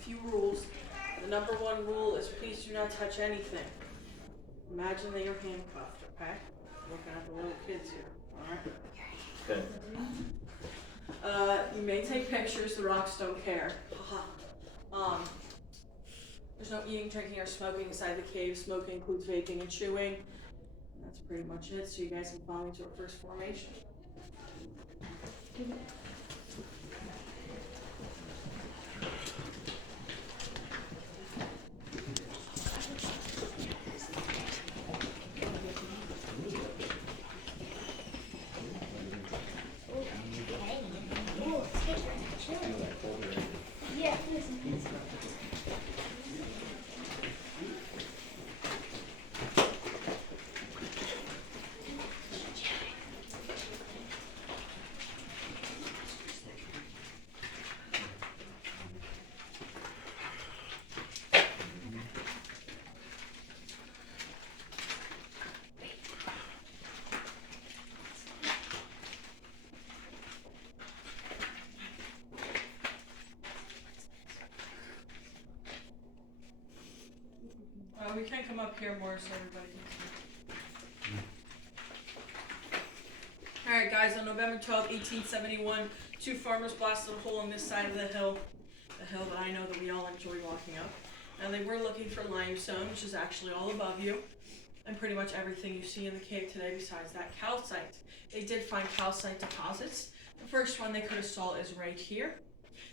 few rules. The number one rule is please do not touch anything. Imagine that you're handcuffed, okay? Looking at the little kids here, alright? Okay. You may take pictures, the rocks don't care. There's no eating, drinking, or smoking inside the cave. Smoking includes vaping and chewing. And that's pretty much it, so you guys can follow me to our first formation. We can come up here more so everybody can see. Alright guys, on November 12th, 1871, two farmers blasted a hole on this side of the hill that I know that we all enjoy walking up. And they were looking for limestone, which is actually all above you, and pretty much everything you see in the cave today besides that calcite. They did find calcite deposits. The first one they could have saw is right here.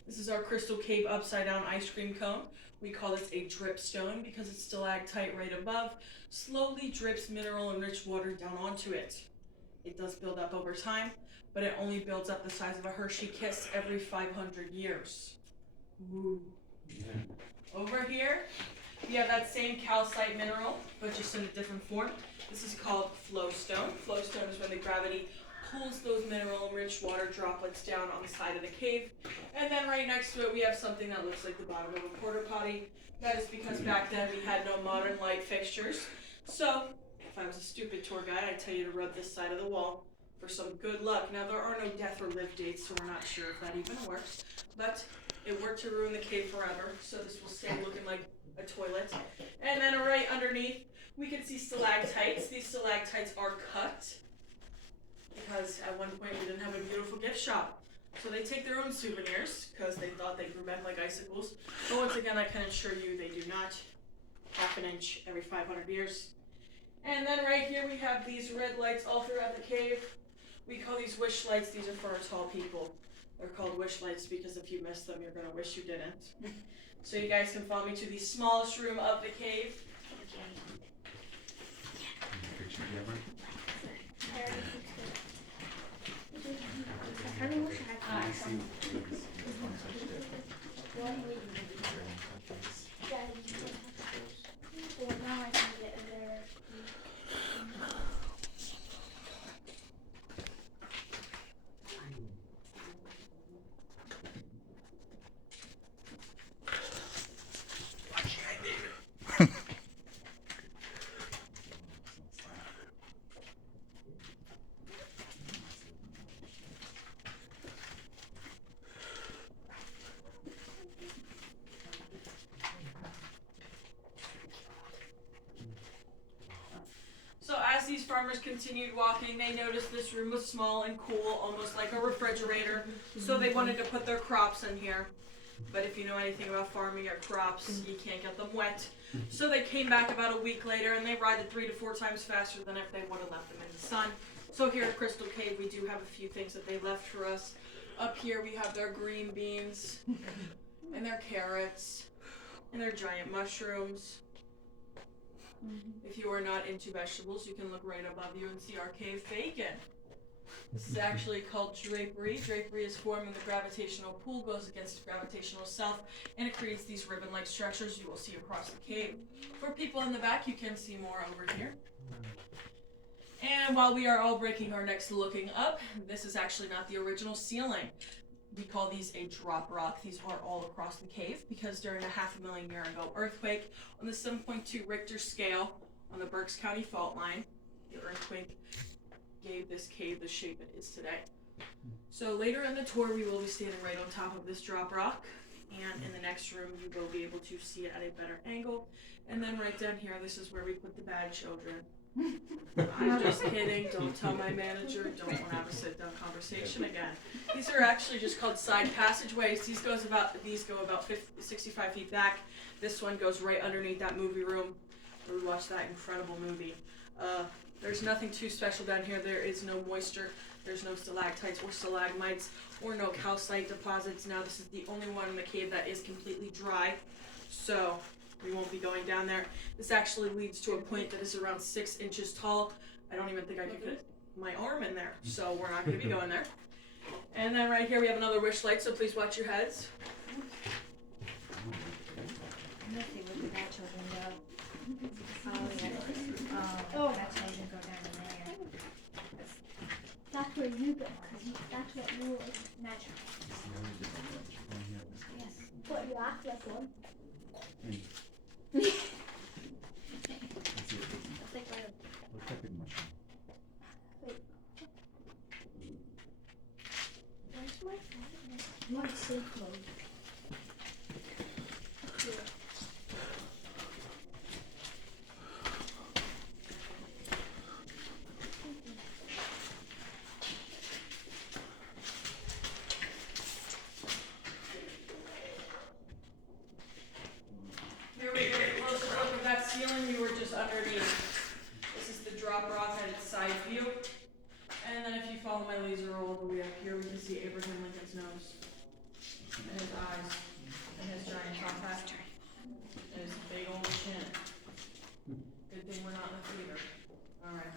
This is our crystal cave upside down ice cream cone. We call this a dripstone because it's stalactite right above, slowly drips mineral and rich water down onto it. It does build up over time, but it only builds up the size of a Hershey kiss every 500 years. Ooh. Yeah. Over here, we have that same calcite mineral, but just in a different form. This is called flowstone. Flowstone is when the gravity pulls those mineral-rich water droplets down on the side of the cave. And then right next to it, we have something that looks like the bottom of a porta potty. That is because back then we had no modern light fixtures. So, if I was a stupid tour guide, I'd tell you to rub this side of the wall for some good luck. Now, there are no death or live dates, so we're not sure if that even works. But it worked to ruin the cave forever, so this will stay looking like a toilet. And then right underneath, we can see stalactites. These stalactites are cut, because at one point we didn't have a beautiful gift shop. So they take their own souvenirs because they thought they grew back like icicles. But once again, I can assure you they do not. Half an inch every 500 years. And then right here we have these red lights all throughout the cave. We call these wish lights. These are for our tall people. They're called wish lights because if you miss them, you're going to wish you didn't. So you guys can follow me to the smallest room of the cave. I really wish I had some. Well, now I can get there. These farmers continued walking, they noticed this room was small and cool, almost like a refrigerator, so they wanted to put their crops in here. But if you know anything about farming or crops, you can't get them wet. So they came back about a week later and they rotted 3 to 4 times faster than if they would have left them in the sun. So here at Crystal Cave, we do have a few things that they left for us. Up here we have their green beans, and their carrots, and their giant mushrooms. If you are not into vegetables, you can look right above you and see our cave bacon. This is actually called drapery. Drapery is formed when the gravitational pull goes against the gravitational self, and it creates these ribbon-like structures you will see across the cave. For people in the back, you can see more over here. And while we are all breaking our necks looking up, this is actually not the original ceiling. We call these a drop rock. These are all across the cave because during a 500,000 year ago earthquake on the 7.2 Richter scale on the Berks County fault line, the earthquake gave this cave the shape it is today. So later in the tour, we will be standing right on top of this drop rock. and in the next room you will be able to see it at a better angle. And then right down here, this is where we put the bad children. I'm just kidding, don't tell my manager, don't want to have a sit-down conversation again. These are actually just called side passageways. These go about 65 feet back. This one goes right underneath that movie room where we watched that incredible movie. There's nothing too special down here. There is no moisture. There's no stalactites or stalagmites or no calcite deposits. Now this is the only one in the cave that is completely dry, so we won't be going down there. This actually leads to a point that is around 6 inches tall. I don't even think I could fit my arm in there, so we're not going to be going there. And then right here we have another wish light, so please watch your heads. Let's see where the bad children go. Oh, yeah. Oh. That's why you go down in there. That's where you go, because that's what you are natural. Yes. But you act like one. It's like Where's my phone? You want to say clothes? Here. Here we get a closer look at that ceiling we were just underneath. This is the drop rock at its side view. And then if you follow my laser all the way up here, we can see Abraham Lincoln's nose, and his eyes, and his giant top hat, and his big old chin. Good thing we're not in the theater. Alright.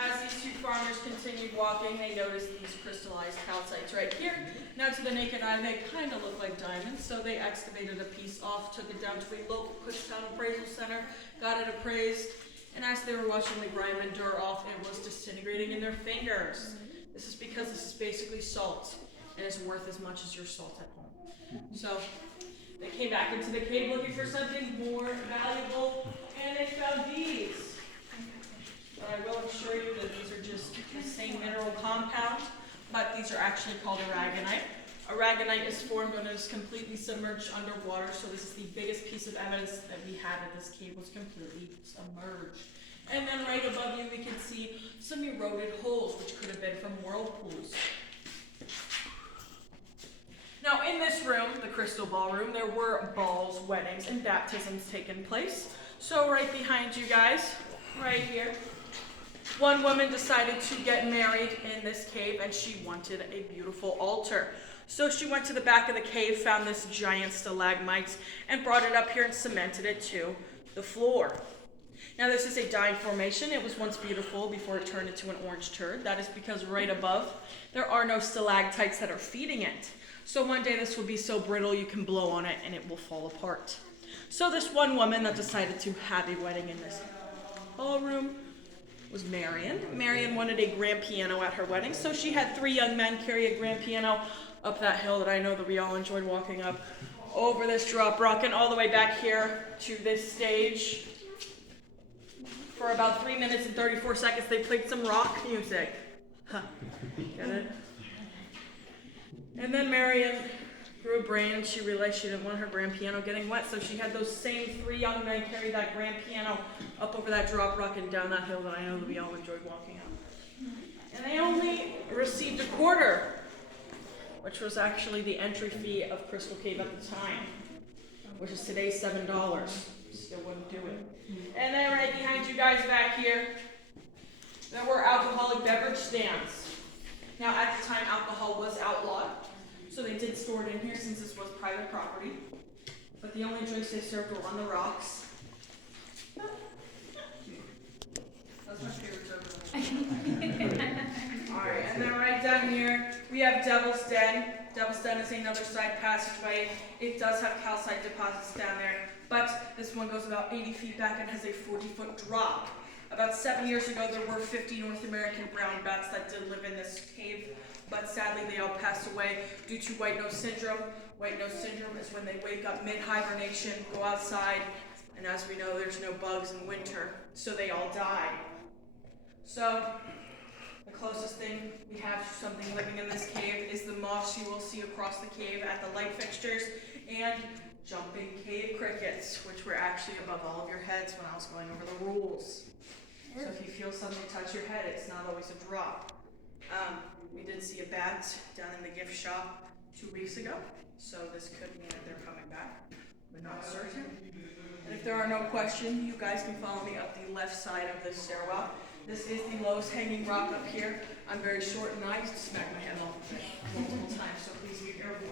As these two farmers continued walking, they noticed these crystallized calcites right here. Now to the naked eye, they kind of look like diamonds, so they excavated a piece off, took it down to a local Kutztown appraisal center, got it appraised, and as they were watching the grime and dirt off, it was disintegrating in their fingers. This is because this is basically salt, and it's worth as much as your salt at home. So they came back into the cave looking for something more valuable, and they found these. But I will assure you that these are just the same mineral compound, but these are actually called Aragonite. Aragonite is formed when it is completely submerged underwater, so this is the biggest piece of evidence that we had that this cave was completely submerged. And then right above you we can see some eroded holes, which could have been from whirlpools. Now in this room, the crystal ballroom, there were balls, weddings, and baptisms taking place. So right behind you guys, right here, one woman decided to get married in this cave, and she wanted a beautiful altar. So she went to the back of the cave, found this giant stalagmite, and brought it up here and cemented it to the floor. Now this is a dye formation. It was once beautiful before it turned into an orange turd. That is because right above, there are no stalactites that are feeding it. So one day this will be so brittle you can blow on it and it will fall apart. So this one woman that decided to have a wedding in this ballroom was Marion. Marion wanted a grand piano at her wedding, so she had 3 young men carry a grand piano up that hill that I know that we all enjoyed walking up, over this drop rock, and all the way back here to this stage. For about 3 minutes and 34 seconds, they played some rock music. Huh. Get it? And then Marion grew a brain, and she realized she didn't want her grand piano getting wet, so she had those same 3 young men carry that grand piano up over that drop rock and down that hill that I know that we all enjoyed walking up. And they only received a quarter, which was actually the entry fee of Crystal Cave at the time, which is today $7. Still wouldn't do it. And then right behind you guys back here, there were alcoholic beverage stands. Now at the time, alcohol was outlawed, so they did store it in here since this was private property. But the only drinks they served were on the rocks. That's my favorite joke. Alright, and then right down here, we have Devil's Den. Devil's Den is another side passageway. It does have calcite deposits down there, but this one goes about 80 feet back and has a 40-foot drop. About 7 years ago, there were 50 North American brown bats that did live in this cave, but sadly they all passed away due to white nose syndrome. White nose syndrome is when they wake up mid-hibernation, go outside, and as we know, there's no bugs in winter, so they all die. So The closest thing we have to something living in this cave is the moss you will see across the cave at the light fixtures, and jumping cave crickets, which were actually above all of your heads when I was going over the rules. So if you feel something touch your head, it's not always a drop. We did see a bat down in the gift shop 2 weeks ago, so this could mean that they're coming back. We're not certain. And if there are no questions, you guys can follow me up the left side of this stairwell. This is the lowest hanging rock up here. I'm very short and I smack my head off of it multiple times, so please be careful.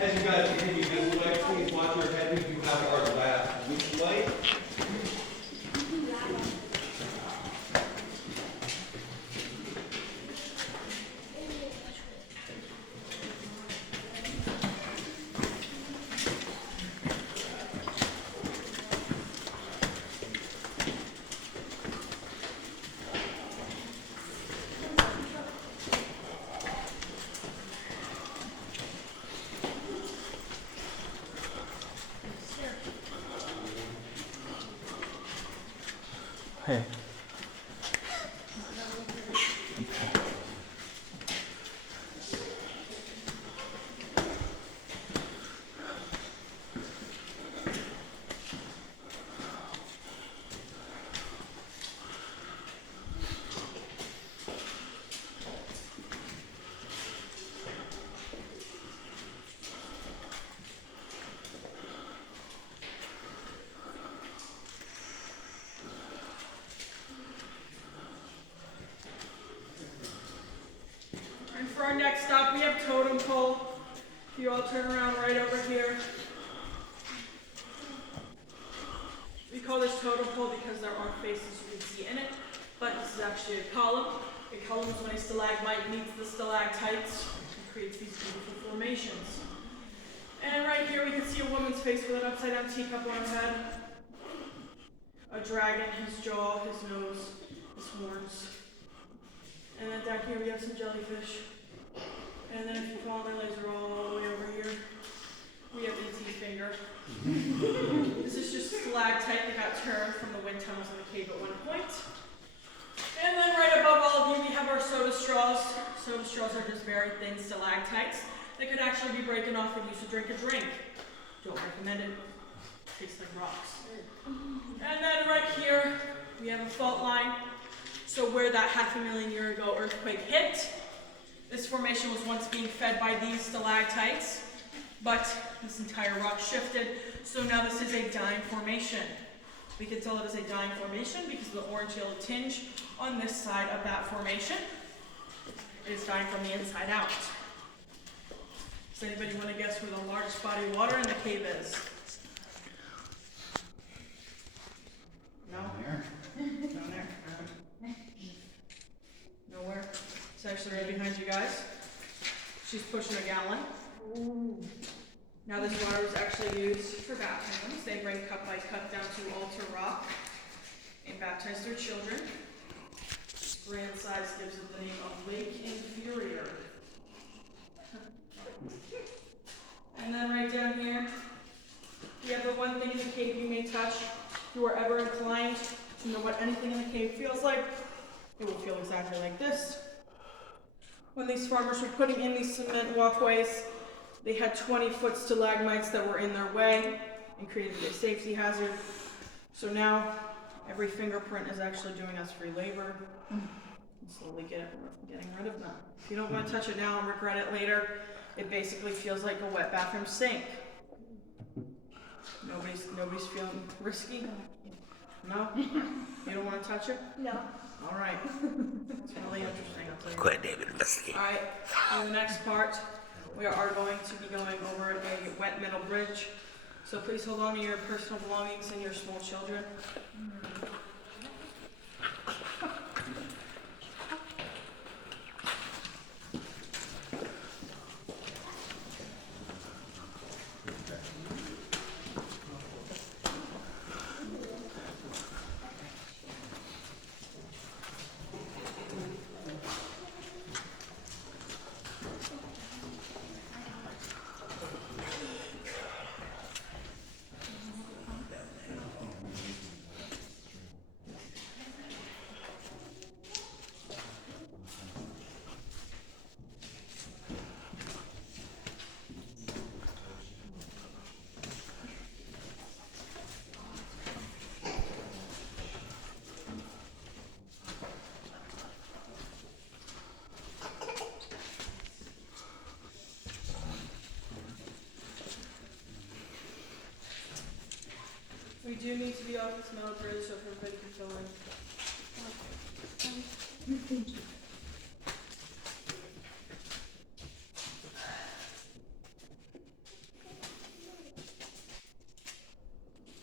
As you guys continue this way, please watch your head. We do have our last which way. Hey. And for our next stop, we have Totem Pole. If you all turn around right over here. We call this Totem Pole because there aren't faces you can see in it, but this is actually a column. A column is when a stalagmite meets the stalactites and creates these beautiful formations. And right here we can see a woman's face with an upside down teacup on her head. A dragon, his jaw, his nose, his horns. And then down here we have some jellyfish. And then if you follow my laser all the way over here, we have E.T.'s finger. This is just stalactite that got turned from the wind tunnels in the cave at one point. And then right above all of you, we have our soda straws. Soda straws are just very thin stalactites that could actually be breaking off when you used to drink a drink. Don't recommend it. Tastes like rocks. And then right here, we have a fault line. So where that 500,000 year ago earthquake hit, this formation was once being fed by these stalactites, but this entire rock shifted, so now this is a dying formation. We can tell it is a dying formation because of the orange-yellow tinge on this side of that formation. It is dying from the inside out. Does anybody want to guess where the largest body of water in the cave is? No? Down there? Nowhere. It's actually right behind you guys. She's pushing a gallon. Ooh. Now this water was actually used for baptisms. They bring cup by cup down to Altar Rock and baptize their children. This grand size gives it the name of Lake Inferior. And then right down here, we have the one thing in the cave you may touch. If you are ever inclined to know what anything in the cave feels like, it will feel exactly like this. When these farmers were putting in these cement walkways, they had 20-foot stalagmites that were in their way and created a safety hazard. So now, every fingerprint is actually doing us free labor. And slowly getting rid of them. If you don't want to touch it now and regret it later, it basically feels like a wet bathroom sink. Nobody's feeling risky? No? You don't want to touch it? No. All right. It's really interesting, I'll tell you. Quit, David, investigate. All right, in the next part, we are going to be going over a wet metal bridge So please hold on to your personal belongings and your small children. We do need to be off this metal bridge so everybody can fill in. Thank you.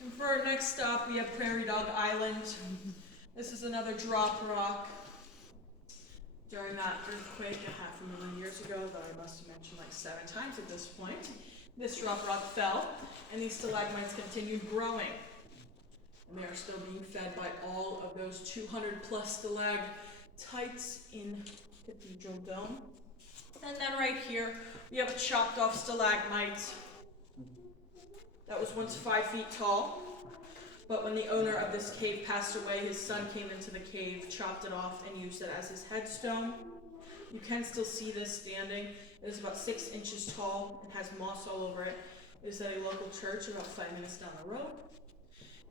And for our next stop, we have Prairie Dog Island. This is another drop rock. During that earthquake 500,000 years ago, that I must have mentioned like 7 times at this point, this drop rock fell, and these stalagmites continued growing. And they are still being fed by all of those 200 plus stalactites in Cathedral Dome. And then right here, we have a chopped off stalagmite that was once 5 feet tall. But when the owner of this cave passed away, his son came into the cave, chopped it off, and used it as his headstone. You can still see this standing. It is about 6 inches tall and has moss all over it. It is at a local church about 5 minutes down the road.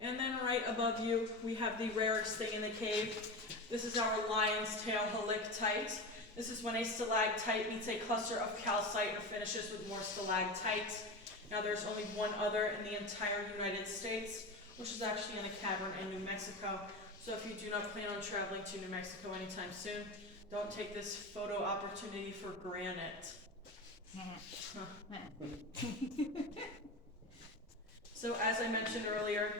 And then right above you, we have the rarest thing in the cave. This is our lion's tail halictite. This is when a stalactite meets a cluster of calcite or finishes with more stalactites. Now there's only one other in the entire United States, which is actually in a cavern in New Mexico. So if you do not plan on traveling to New Mexico anytime soon, don't take this photo opportunity for granted. So as I mentioned earlier,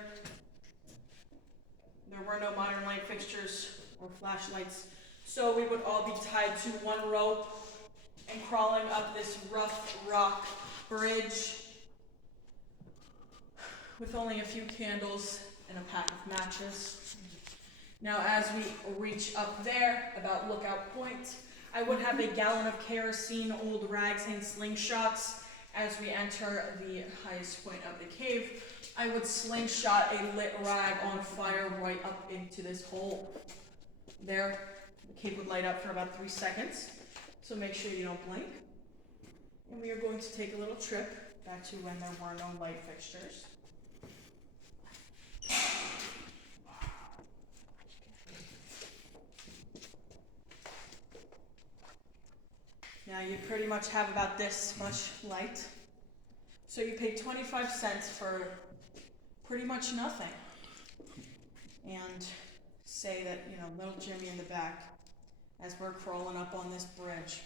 there were no modern light fixtures or flashlights, so we would all be tied to one rope and crawling up this rough rock bridge with only a few candles and a pack of matches. Now as we reach up there, about lookout point, I would have a gallon of kerosene, old rags, and slingshots. As we enter the highest point of the cave, I would slingshot a lit rag on fire right up into this hole. There, the cave would light up for about 3 seconds, so make sure you don't blink. And we are going to take a little trip back to when there were no light fixtures. Now you pretty much have about this much light. So you pay 25 cents for pretty much nothing. And say that, little Jimmy in the back, as we're crawling up on this bridge,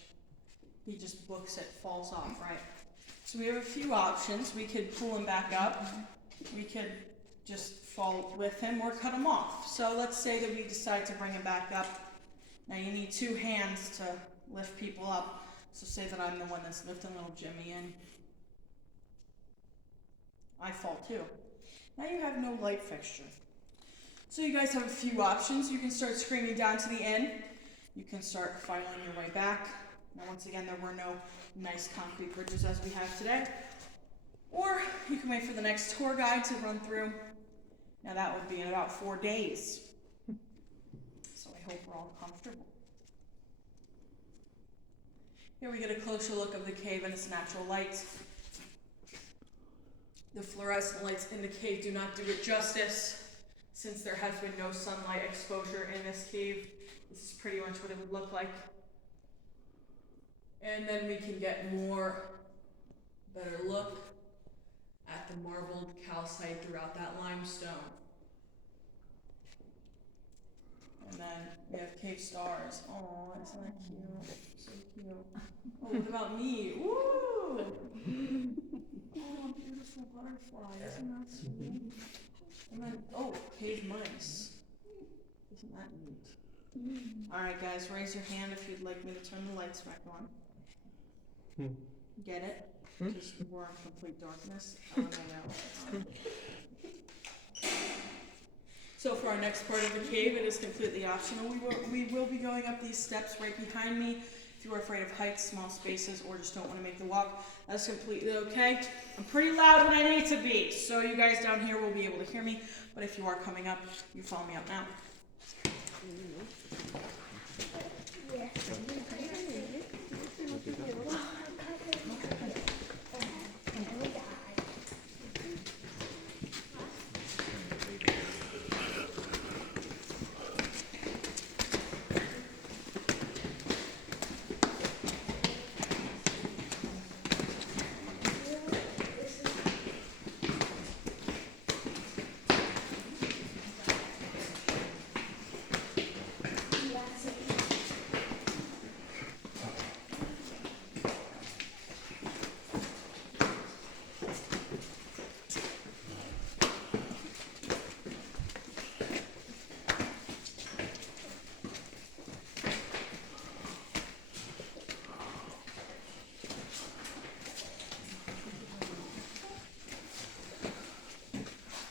he just books it, falls off, right? So we have a few options. We could pull him back up. We could just fall with him or cut him off. So let's say that we decide to bring him back up. Now you need 2 hands to lift people up. So say that I'm the one that's lifting little Jimmy in. I fall too. Now you have no light fixture. So you guys have a few options. You can start screaming down to the end. You can start filing your way back. Now once again, there were no nice concrete bridges as we have today. Or you can wait for the next tour guide to run through. Now that would be in about 4 days. So I hope we're all comfortable. Here we get a closer look of the cave and its natural light. The fluorescent lights in the cave do not do it justice, since there has been no sunlight exposure in this cave. This is pretty much what it would look like. And then we can get better look at the marbled calcite throughout that limestone. And then we have cave stars. Oh, isn't that cute? So cute. Oh, what about me? Woo! Oh, beautiful butterfly. butterflies, isn't that sweet? And then, oh, cave mice. Isn't that neat? Alright guys, raise your hand if you'd like me to turn the lights back on. Get it? Because we're in complete darkness. I know. So for our next part of the cave, it is completely optional. We will be going up these steps right behind me. If you are afraid of heights, small spaces, or just don't want to make the walk, that's completely okay. I'm pretty loud when I need to be, so you guys down here will be able to hear me. But if you are coming up, you follow me up now.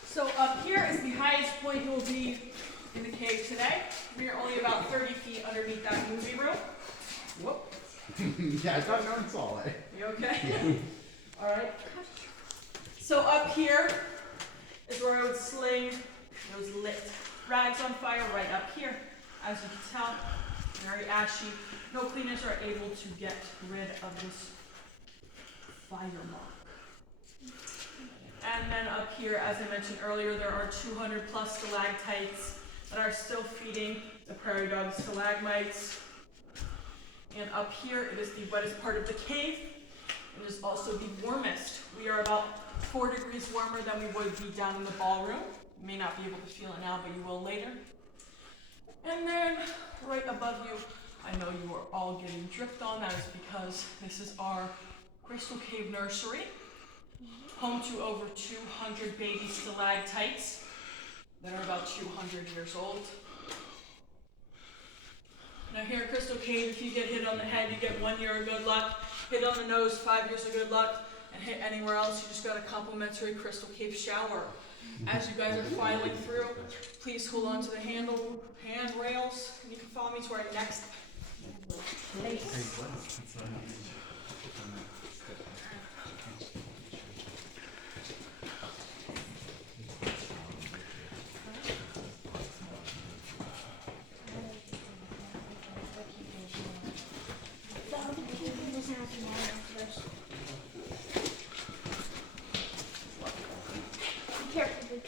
So up here is the highest point you'll be in the cave today. We are only about 30 feet underneath that movie room. Whoop. Yeah, I thought no one saw it. You okay? Yeah. Alright. So up here is where I would sling those lit rags on fire right up here. As you can tell, very ashy. No cleaners are able to get rid of this fire mark. And then up here, as I mentioned earlier, there are 200 plus stalactites that are still feeding the prairie dog stalagmites. And up here, it is the wettest part of the cave. It is also the warmest. We are about 4 degrees warmer than we would be down in the ballroom. You may not be able to feel it now, but you will later. And then right above you, I know you are all getting dripped on. That is because this is our Crystal Cave Nursery, home to over 200 baby stalactites that are about 200 years old. Now here at Crystal Cave, if you get hit on the head, you get 1 year of good luck. Hit on the nose, 5 years of good luck. And hit anywhere else, you just got a complimentary Crystal Cave shower. As you guys are filing through, please hold on to the handrails, and you can follow me to our next place. Be careful, big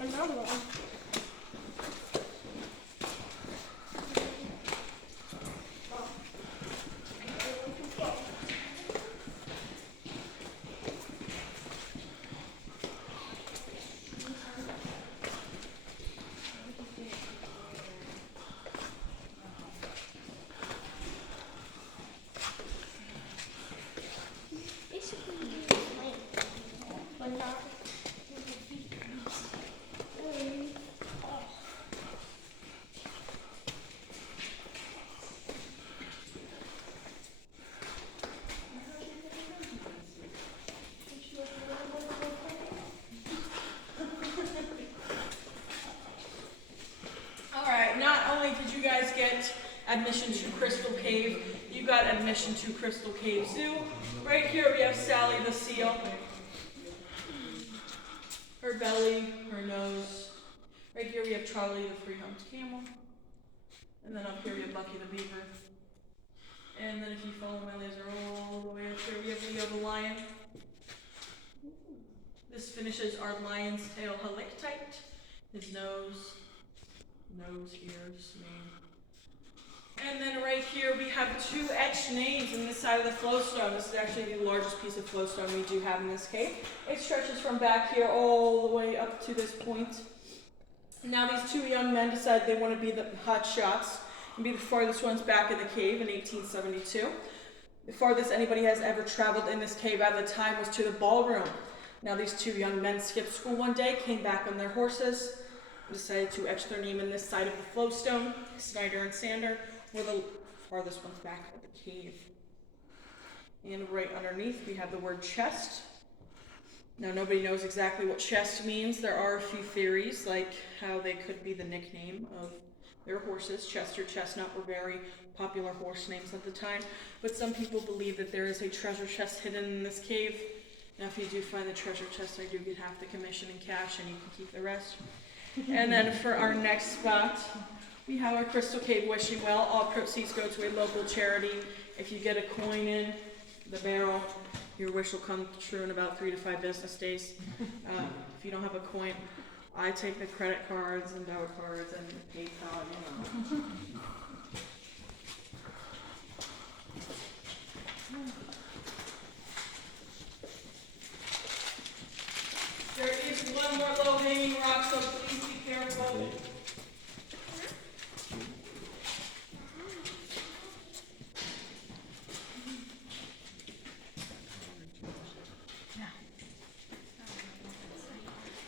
another one. Admission to Crystal Cave. You got admission to Crystal Cave Zoo. Right here we have Sally the seal. Her belly, her nose. Right here we have Charlie the three-humped camel. And then up here we have Bucky the beaver. And then if you follow my laser all the way up here, we have Leo the lion. This finishes our lion's tail Stalactite. His nose, ears, mane. And then right here we have 2 etched names in this side of the flowstone. This is actually the largest piece of flowstone we do have in this cave. It stretches from back here all the way up to this point. Now these 2 young men decided they want to be the hot shots and be the farthest ones back in the cave in 1872. The farthest anybody has ever traveled in this cave at the time was to the Ballroom. Now these two young men skipped school one day, came back on their horses, decided to etch their name in this side of the Flowstone. Snyder and Sander were the farthest ones back at the cave. And right underneath we have the word chest. Now nobody knows exactly what chest means. There are a few theories, like how they could be the nickname of their horses. Chester, Chestnut were very popular horse names at the time. But some people believe that there is a treasure chest hidden in this cave. Now if you do find the treasure chest, I do get half the commission in cash and you can keep the rest. And then for our next spot, we have our Crystal Cave Wishing Well. All proceeds go to a local charity. If you get a coin in the barrel, your wish will come true in about 3 to 5 business days. If you don't have a coin, I take the credit cards and debit cards and PayPal, you know. There is one more low-hanging rock, so please be careful.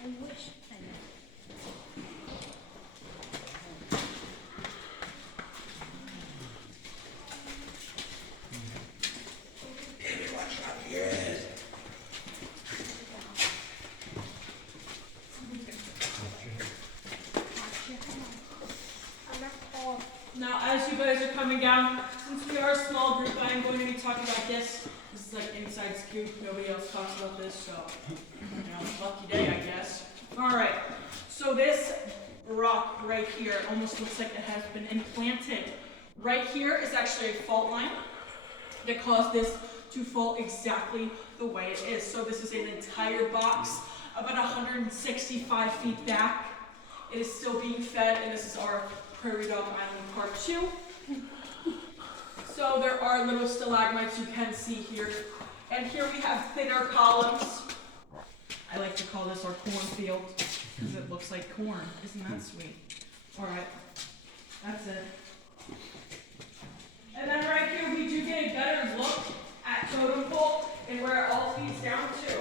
I wish I knew. Now, as you guys are coming down, since we are a small group, I am going to be talking about this. This is like inside scoop. Nobody else talks about this, so lucky day, I guess. All right. So this rock right here almost looks like it has been implanted. Right here is actually a fault line that caused this to fall exactly the way it is. So this is an entire box about 165 feet back. It is still being fed, and this is our Prairie Dog Island Part 2. So there are little stalagmites you can see here. And here we have thinner columns. I like to call this our cornfield because it looks like corn. Isn't that sweet? All right, that's it. And then right here we do get a better look at Totem Pole and where it all feeds down to.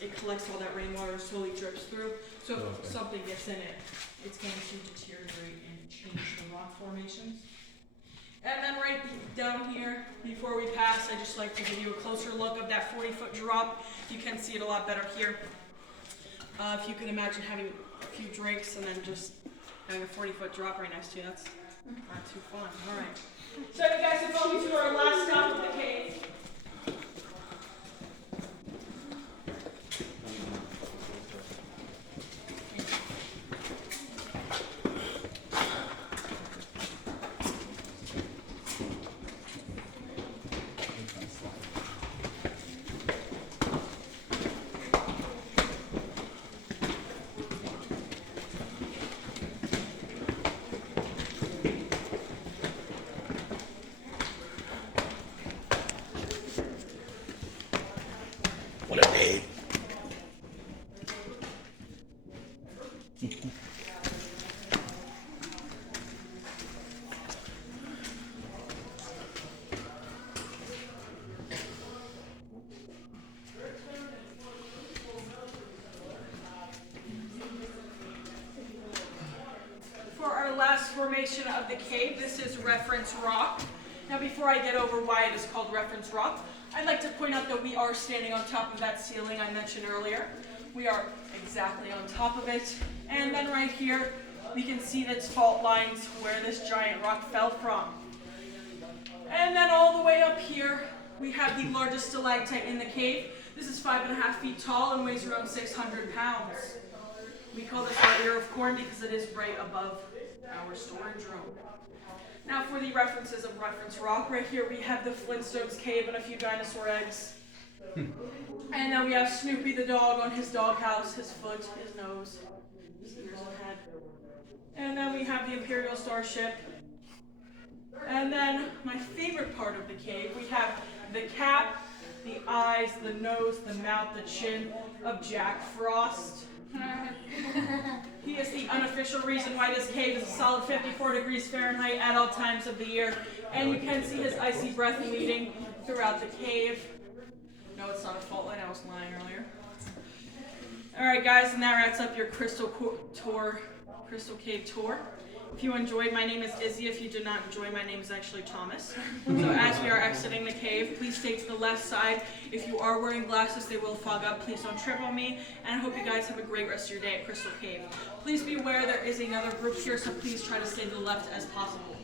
It collects all that rainwater, slowly drips through. So if something gets in it, it's going to deteriorate and change the rock formations. And then right down here, before we pass, I just like to give you a closer look of that 40-foot drop. You can see it a lot better here. If you can imagine having a few drinks and then just having a 40-foot drop right next to you, that's not too fun. All right. So you guys have followed me to our last stop of the cave. elevation of the cave. This is reference rock. Now before I get over why it is called reference rock, I'd like to point out that we are standing on top of that ceiling I mentioned earlier. We are exactly on top of it. And then right here, we can see its fault lines where this giant rock fell from. And then all the way up here, we have the largest stalactite in the cave. This is 5.5 feet tall and weighs around 600 pounds. We call this our ear of corn because it is right above our storage room. Now for the references of reference rock, right here we have the Flintstones cave and a few dinosaur eggs. And then we have Snoopy the dog on his doghouse, his foot, his nose, his ears and head. And then we have the Imperial Starship. And then my favorite part of the cave, we have the cap, the eyes, the nose, the mouth, the chin of Jack Frost. He is the unofficial reason why this cave is a solid 54 degrees Fahrenheit at all times of the year. And you can see his icy breath leading throughout the cave. No, it's not a fault line, I was lying earlier. Alright guys, and that wraps up your Crystal Cave tour. If you enjoyed, my name is Izzy. If you did not enjoy, my name is actually Thomas. So as we are exiting the cave, please stay to the left side. If you are wearing glasses, they will fog up. Please don't trip on me. And I hope you guys have a great rest of your day at Crystal Cave. Please be aware there is another group here, so please try to stay to the left as possible.